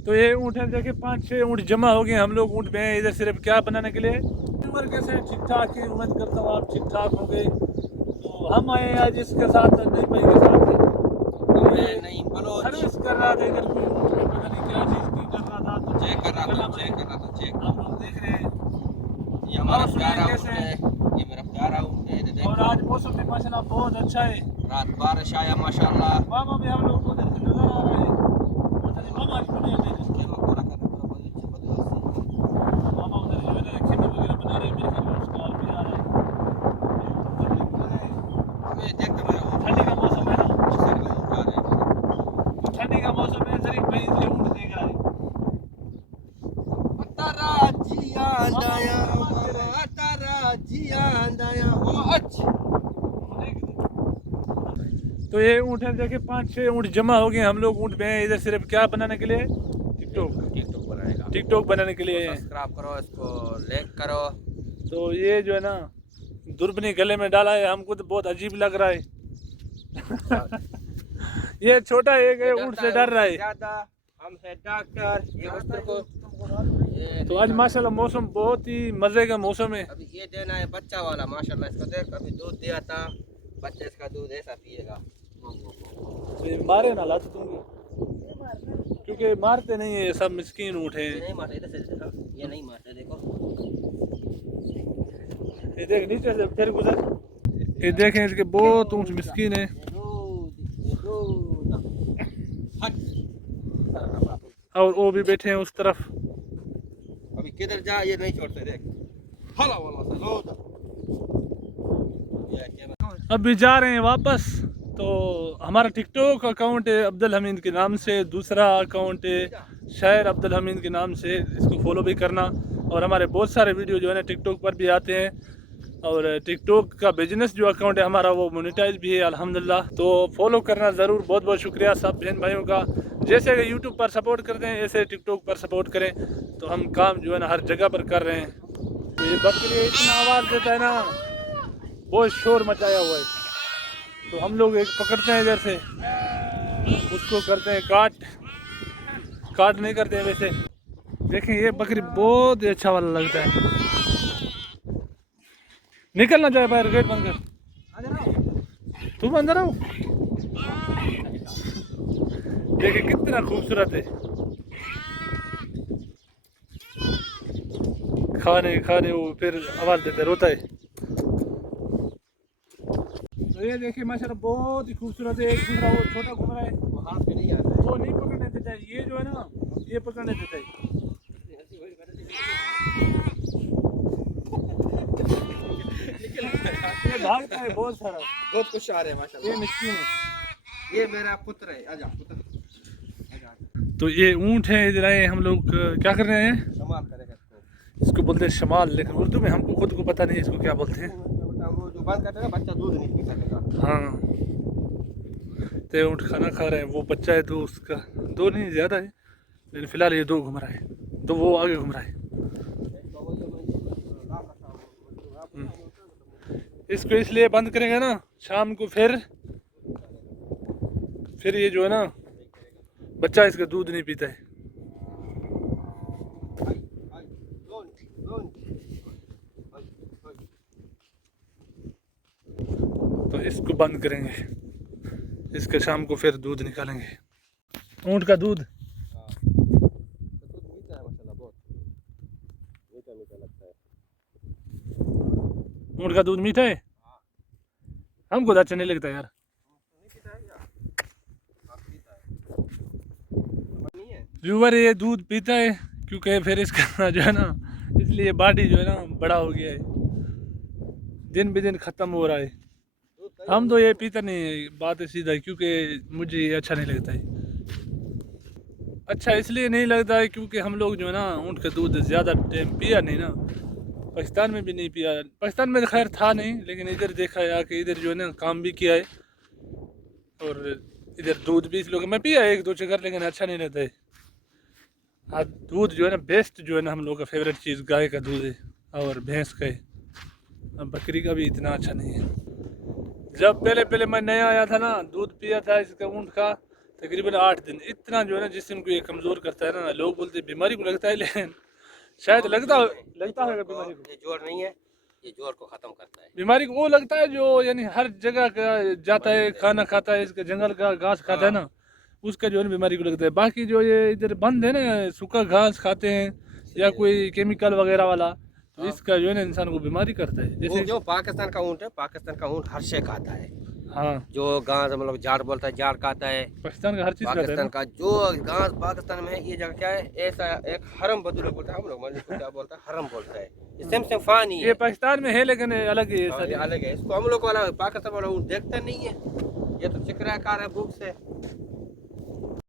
तो ये ऊँट है, देखिए 5-6 ऊँट जमा हो गए। हम लोग ऊँट में हैं इधर सिर्फ क्या बनाने के लिए। उम्र कैसे है? ठीक ठाक है, उम्मीद करता हूँ आप ठीक ठाक होंगे। तो हम आए हैं आज इसके साथ, नई भाई के साथ नहीं बलोच सर्विस कर रहा था इधर कोई ऊँट में, पता नहीं क्या चीज़ की कर रहा था। तो चेक कर रहा करना था चेक पड़ेगा। कर रहा था चेक। आप लोग देख रहे हैं। ये हमारा और प्यारा सुनिए ऊँट कैसे है, ये मेरा प्यारा ऊँट है। ये और देखो आज मौसम भी माशाल्लाह बहुत अच्छा है। रात बारिश आया माशाल्लाह। मामा भी हम लोग को उधर से नजर आ रहा है। पता नहीं मामा आज क्यों नहीं आते? इसके मकोड़ा कर रहा बहुत अच्छी बदमाशी। मामा उधर जो है ना खेमे वगैरह बना रहे हैं, मेरे ख्याल में उसका भी आ रहा है। अब ये देख मेरा ऊँट ठंडी का मौसम है ना, इससे ऊँट आ रहा है। ठंडी का मौसम है, जरीफ भाई इसलिए ऊँट देख रहा है। तारा जिया दाया तारा जिया दाया हो अच्छ। तो ये ऊँट है, देखिए 5-6 ऊँट जमा हो गए। हम लोग ऊँट में हैं इधर सिर्फ क्या बनाने के लिए, टिकटॉक बनाएगा। टिकटॉक बनाने के लिए। सब्सक्राइब करो, इसको लाइक करो। तो ये जो है ना दुर्बनी गले में डाला है, हमको तो बहुत अजीब लग रहा है। ये छोटा एक है, ऊँट से डर रहा है। ज्यादा हम है डॉक्टर ये उस्तर को तो आज माशाल्लाह मौसम बहुत ही मजे का मौसम है। अभी ये देना है बच्चा वाला माशाल्लाह। इसको देख अभी दूध दिया था, बच्चे इसका दूध ऐसा पिएगा। तो ये मारे ना लात दूंगी, क्योंकि मारते नहीं है, सब मिस्कीन ऊँट ये हैं। नहीं मारते, इधर से देखो, ये नहीं मारते देखो। ये देख नीचे से फिर गुजर, ये देखें इसके बहुत ऊँट मिस्कीन है। ये दूध हट। और वो भी बैठे हैं उस तरफ। अभी किधर जा ये नहीं छोड़ते देख। हला वाला से लो ये क्या अभी जा रहे हैं वापस। तो हमारा टिकटॉक अकाउंट है अब्दुल हमीद के नाम से, दूसरा अकाउंट है शायर अब्दुल हमीद के नाम से, इसको फॉलो भी करना। और हमारे बहुत सारे वीडियो जो है ना टिकटॉक पर भी आते हैं। और टिकटॉक का बिजनेस जो अकाउंट है हमारा वो मोनेटाइज भी है अल्हम्दुलिल्लाह। तो फॉलो करना ज़रूर, बहुत बहुत शुक्रिया सब बहन भाइयों का। जैसे कि यूट्यूब पर सपोर्ट करते हैं ऐसे टिकटॉक पर सपोर्ट करें, तो हम काम जो है ना हर जगह पर कर रहे हैं। तो ये बकरी इतना आवाज़ देता है ना, बहुत शोर मचाया हुआ है। तो हम लोग एक पकड़ते हैं इधर से, उसको करते हैं काट नहीं करते हैं वैसे। देखें ये बकरी बहुत ही अच्छा वाला लगता है। निकलना चाहे बाहर, गेट बंद कर, तुम अंदर आओ। देखिए कितना खूबसूरत है, खाने वो फिर आवाज देता है, रोता है। तो ये देखिए माशाल्लाह बहुत ही खूबसूरत है। एक दूसरा वो छोटा घूम रहा है, हाथ पे नहीं आता वो नहीं पकड़ने देता है। ये जो है ना ये पकड़ने देता है। ये भागता है बहुत सारा, बहुत कुछ आ रहे हैं ये माशाल्लाह। मिस्कीन है। ये मेरा पुत्र है, आजा पुत्र आजा। तो ये ऊँट है, इधर आए हम लोग क्या कर रहे हैं, संभाल करेगा इसको बोलते हैं शमाल, लेकिन उर्दू में हमको खुद को पता नहीं है इसको क्या बोलते हैं। वो जो बंद करते हैं ना बच्चा दूध नहीं पी सकेगा। हाँ, तो ऊँट खाना खा रहे हैं, वो बच्चा है तो उसका दो नहीं ज़्यादा है, लेकिन फिलहाल ये दो घूम रहा है, तो वो आगे घूम रहा है। इसको इसलिए बंद करेंगे ना, शाम को फिर ये जो है ना बच्चा इसका दूध नहीं पीता है। तो इसको बंद करेंगे, इसके शाम को फिर दूध निकालेंगे। ऊँट का दूध ऊँट का दूध मीठा है, हमको तो अच्छा नहीं लगता यार। व्यूवर ये दूध पीता है क्योंकि फिर इसका जो है ना, इसलिए बॉडी जो है ना बड़ा हो गया है, दिन ब दिन ख़त्म हो रहा है। हम तो ये पीता नहीं है, बात है सीधा, क्योंकि मुझे ये अच्छा नहीं लगता है। अच्छा इसलिए नहीं लगता है क्योंकि हम लोग जो है ना ऊँट का दूध ज़्यादा टाइम पिया नहीं ना, पाकिस्तान में भी नहीं पिया। पाकिस्तान में तो खैर था नहीं, लेकिन इधर देखा है कि इधर जो है ना काम भी किया है और इधर दूध भी इस लोग मैं पिया एक दो चक्कर, लेकिन अच्छा नहीं रहता है। हाँ दूध जो है ना बेस्ट जो है ना हम लोग का फेवरेट चीज़ गाय का दूध है और भैंस का है, अब बकरी का भी इतना अच्छा नहीं है। जब पहले मैं नया आया था ना, दूध पिया था इसका ऊँट का, तकरीबन 8 दिन। इतना जो है ना जिस्म को ये कमज़ोर करता है ना, लोग बोलते हैं बीमारी को लगता है, लेकिन शायद लगता है बीमारी को। ये जोड़ नहीं है, ये जोड़ को खत्म करता है। बीमारी को वो लगता है जो यानी हर जगह का जाता है, खाना खाता है, इसका जंगल का घास खाता है ना, उसका जो है ना बीमारी को लगता है। बाकी जो ये इधर बंद है ना, सूखा घास खाते हैं या कोई केमिकल वगैरह वाला, तो इसका जो है ना इंसान को बीमारी करता है। वो जैसे जो पाकिस्तान का ऊँट है, पाकिस्तान का ऊँट हर शे खाता है। हाँ, जो घास मतलब जाड़ बोलता है, जाड़ खाता है। पाकिस्तान का हर चीज़ खाता है पाकिस्तान ना। का जो घास पाकिस्तान में है, ये जगह क्या है, ऐसा एक हरम बदूल बोलता है, हम लोग मतलब क्या बोलता है, हरम बोलता है। ये सेम फानी ये है। पाकिस्तान में है लेकिन अलग है हाँ, सारी। ये अलग है। इसको हम लोग वाला पाकिस्तान वाला ऊँट देखता नहीं है, ये तो चिकरा कार है भूख से।